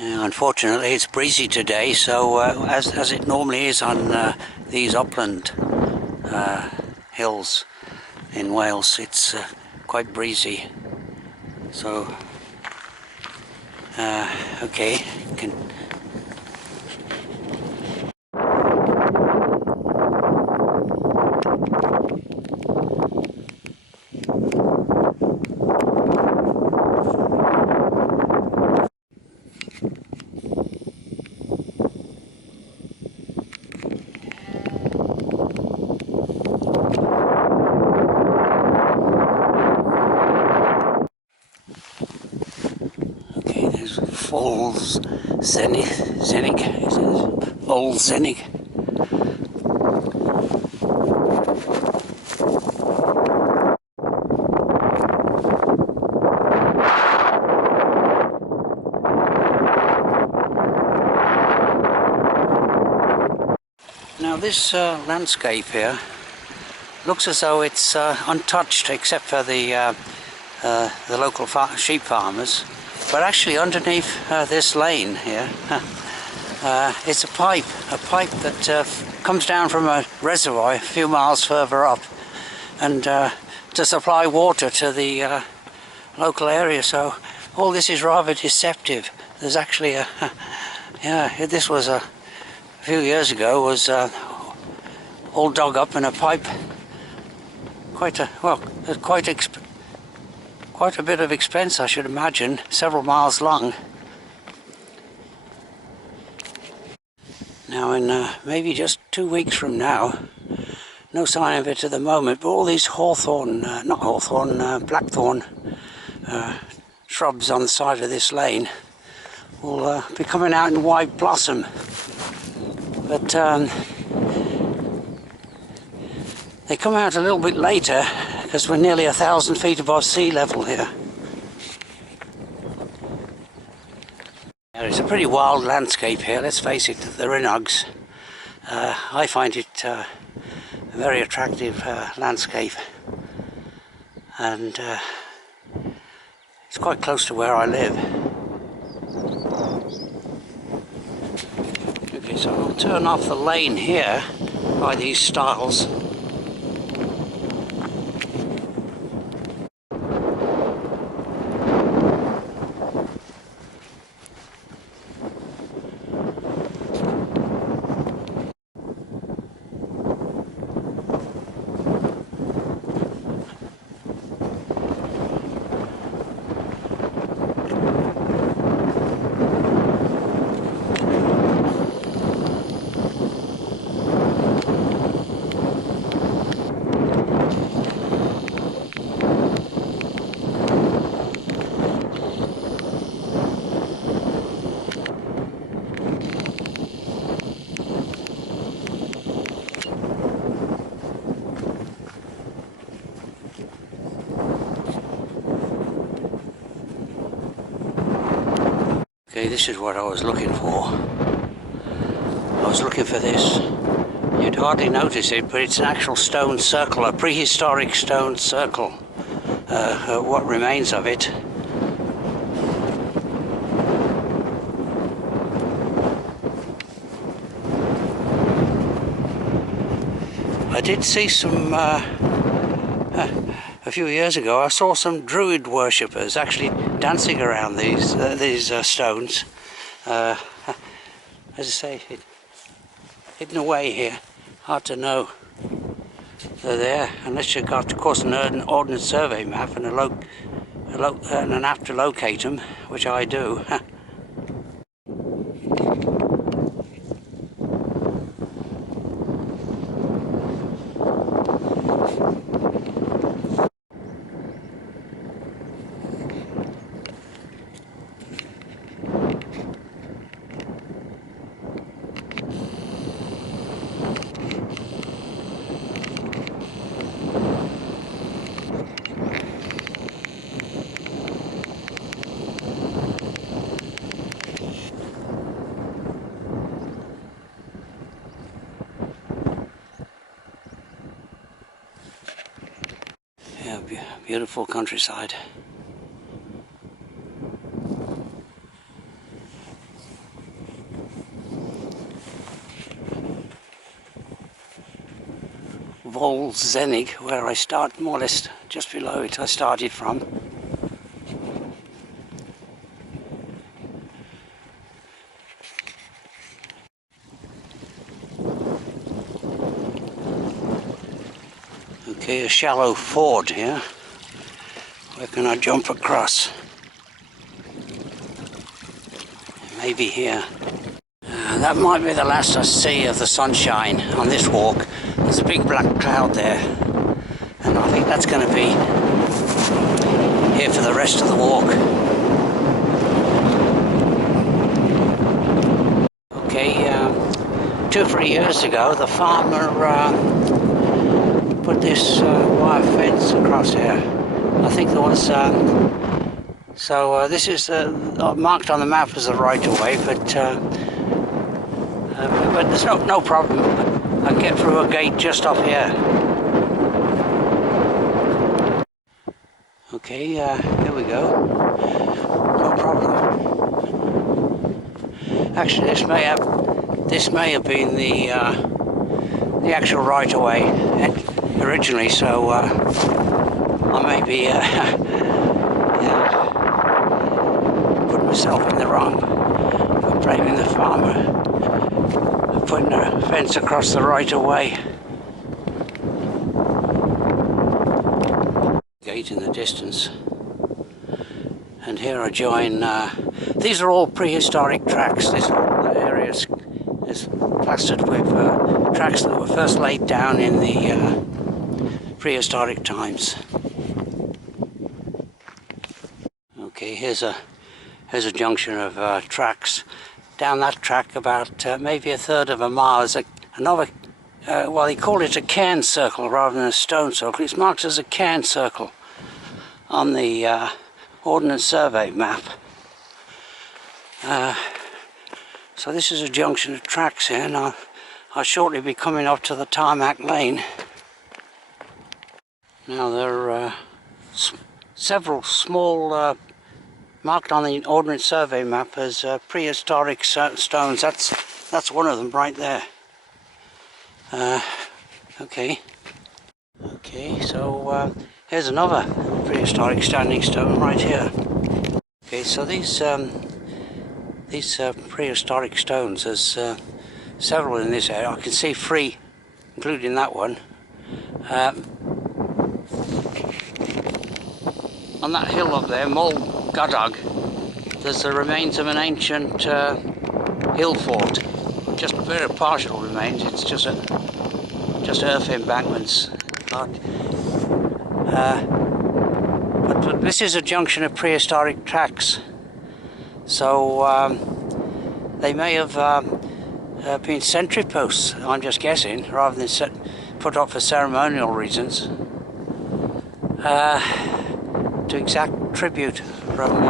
Unfortunately it's breezy today, so as it normally is on these upland hills in Wales, it's quite breezy. So okay, can Falls Zenig, Old Zenig. Now this landscape here looks as though it's untouched except for the local sheep farmers. But actually underneath this lane here, it's a pipe that comes down from a reservoir a few miles further up, and to supply water to the local area. So all this is rather deceptive. There's actually a, yeah, this was a few years ago, was all dug up in a pipe, quite a bit of expense, I should imagine, several miles long. Now in maybe just 2 weeks from now, no sign of it at the moment, but all these blackthorn shrubs on the side of this lane will be coming out in white blossom. But they come out a little bit later because we're nearly 1,000 feet above sea level here. It's a pretty wild landscape here, let's face it, the Rhinnogs. I find it a very attractive landscape, and it's quite close to where I live. Okay, so I'll turn off the lane here by these stiles. Okay, this is what I was looking for. I was looking for this. You'd hardly notice it, but it's an actual stone circle, a prehistoric stone circle. What remains of it. I did see some, a few years ago, I saw some druid worshippers actually dancing around these stones. As I say, hidden away here, hard to know they're there unless you've got, of course, an ordnance survey map and an app to locate them, which I do. Yeah, beautiful countryside. Volzenig, where I start more or less just below it I started from. Okay, a shallow ford here. Where can I jump across? Maybe here. That might be the last I see of the sunshine on this walk. There's a big black cloud there, and I think that's going to be here for the rest of the walk. Okay, 2 or 3 years ago the farmer put this wire fence across here. I think there was this is marked on the map as a right-of-way, but there's no problem. I can get through a gate just up here. Okay, here we go. No problem. Actually, this may have been the actual right-of-way originally, so I may be putting myself in the wrong for blaming the farmer. Putting a fence across the right-of-way. Gate in the distance. And here I join, these are all prehistoric tracks. This whole area is plastered with tracks that were first laid down in the prehistoric times. Okay, here's a junction of tracks. Down that track, about maybe 1/3 of a mile, is another, well, they call it a cairn circle rather than a stone circle. It's marked as a cairn circle on the Ordnance Survey map. So this is a junction of tracks here, and I'll shortly be coming up to the tarmac lane. Now there are several small marked on the Ordnance Survey map as prehistoric stones. That's one of them right there. Okay, so here's another prehistoric standing stone right here. Okay, so these prehistoric stones, there's several in this area. I can see 3, including that one. On that hill up there, Mol Gadag, there's the remains of an ancient hill fort. Just very partial remains. It's just earth embankments. But this is a junction of prehistoric tracks. So they may have been sentry posts, I'm just guessing, rather than put up for ceremonial reasons. To exact tribute from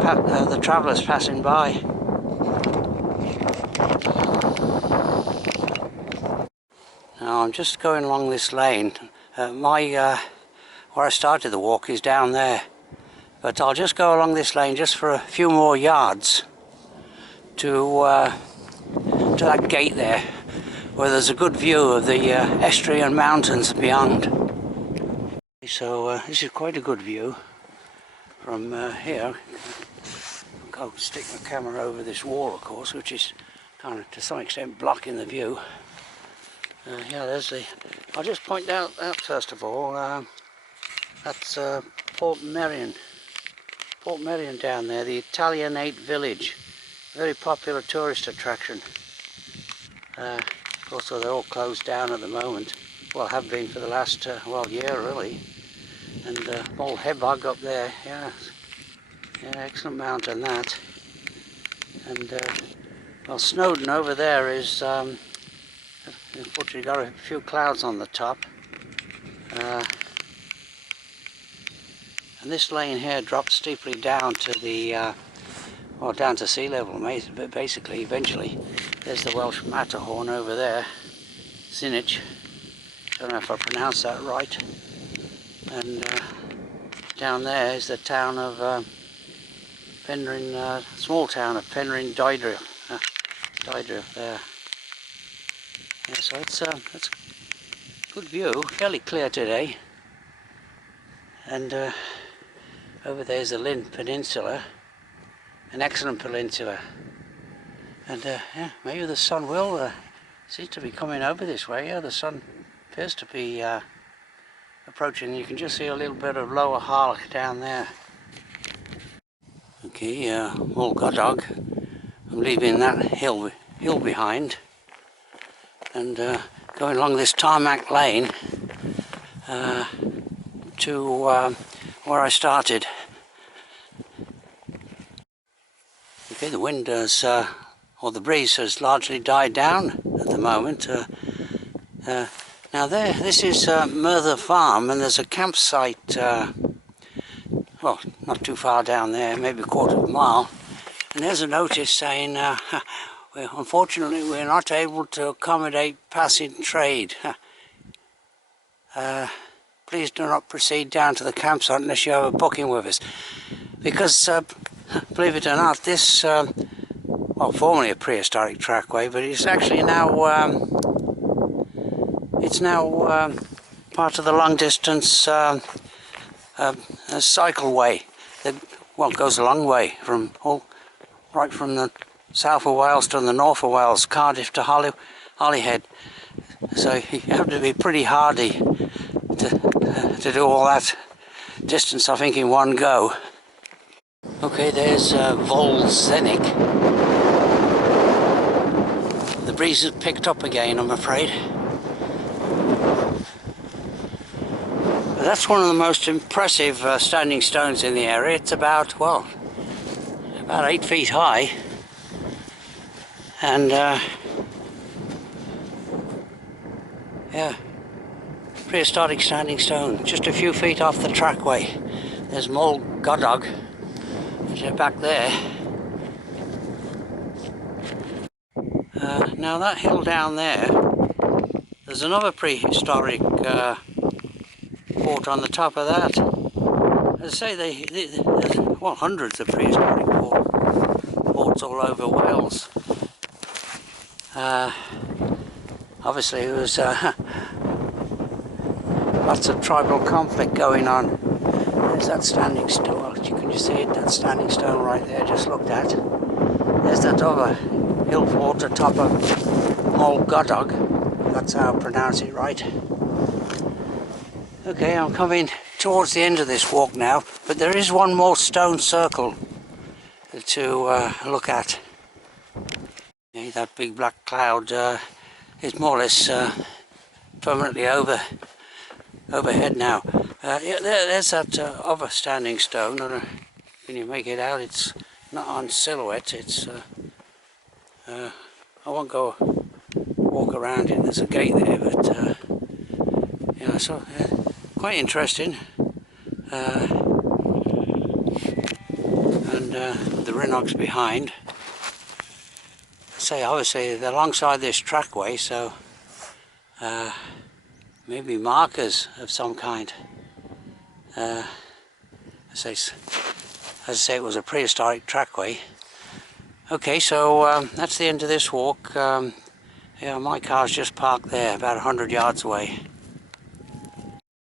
the travellers passing by. Now I'm just going along this lane. Where I started the walk is down there, but I'll just go along this lane just for a few more yards to that gate there, where there's a good view of the estuary and mountains beyond. So this is quite a good view from here. I'll stick my camera over this wall, of course, which is kind of to some extent blocking the view. Yeah, there's the. I'll just point out first of all. That's Port Merion. Port Merion down there, the Italianate village, very popular tourist attraction. Of course, they're all closed down at the moment. Well, have been for the last year really. And Mol Hebog up there, yeah, excellent mountain that. And well, Snowdon over there is unfortunately got a few clouds on the top. And this lane here drops steeply down to the down to sea level, but basically eventually. There's the Welsh Matterhorn over there, Zinich. Don't know if I pronounced that right. And down there is the town of Penryn, small town of Penryn Dydril there. Yeah, so it's good view, fairly clear today. And over there's the Lynn Peninsula, an excellent peninsula. And yeah, maybe the sun will seem to be coming over this way. Yeah, the sun appears to be approaching. You can just see a little bit of lower Harlech down there. Okay, Old Godog. I'm leaving that hill behind and going along this tarmac lane to where I started. Okay, the wind has, or the breeze has largely died down at the moment. Now this is Merthyr Farm, and there's a campsite, well, not too far down there, maybe a quarter of a mile. And there's a notice saying, unfortunately we're not able to accommodate passing trade. Please do not proceed down to the campsite unless you have a booking with us. Because, believe it or not, this, well, formerly a prehistoric trackway, but it's actually now, part of the long distance cycleway that, well, goes a long way from right from the south of Wales to the north of Wales, Cardiff to Holyhead. So you have to be pretty hardy to do all that distance, I think, in one go. Okay, there's Volzenik. The breeze has picked up again, I'm afraid. But that's one of the most impressive standing stones in the area. It's about, well, about 8 feet high. And yeah, prehistoric standing stone, just a few feet off the trackway. There's Old Godog back there. Now that hill down there, there's another prehistoric fort on the top of that. As I say, there's, well, hundreds of prehistoric forts all over Wales. Obviously there was lots of tribal conflict going on. There's that standing stone, you can just see it, that standing stone right there, just looked at. There's that other hill fort atop of Old Godog, that's how I pronounce it right. Okay, I'm coming towards the end of this walk now, but there is one more stone circle to look at. Okay, that big black cloud is more or less permanently overhead now. Yeah, there's that other standing stone. I don't know, can you make it out? It's not on silhouette. It's I won't go walk around it. There's a gate there, but yeah, so quite interesting. And the Rhinox behind. Say, obviously they're alongside this trackway, so maybe markers of some kind. As I say, it was a prehistoric trackway. Okay, so that's the end of this walk. Yeah, my car's just parked there, about 100 yards away.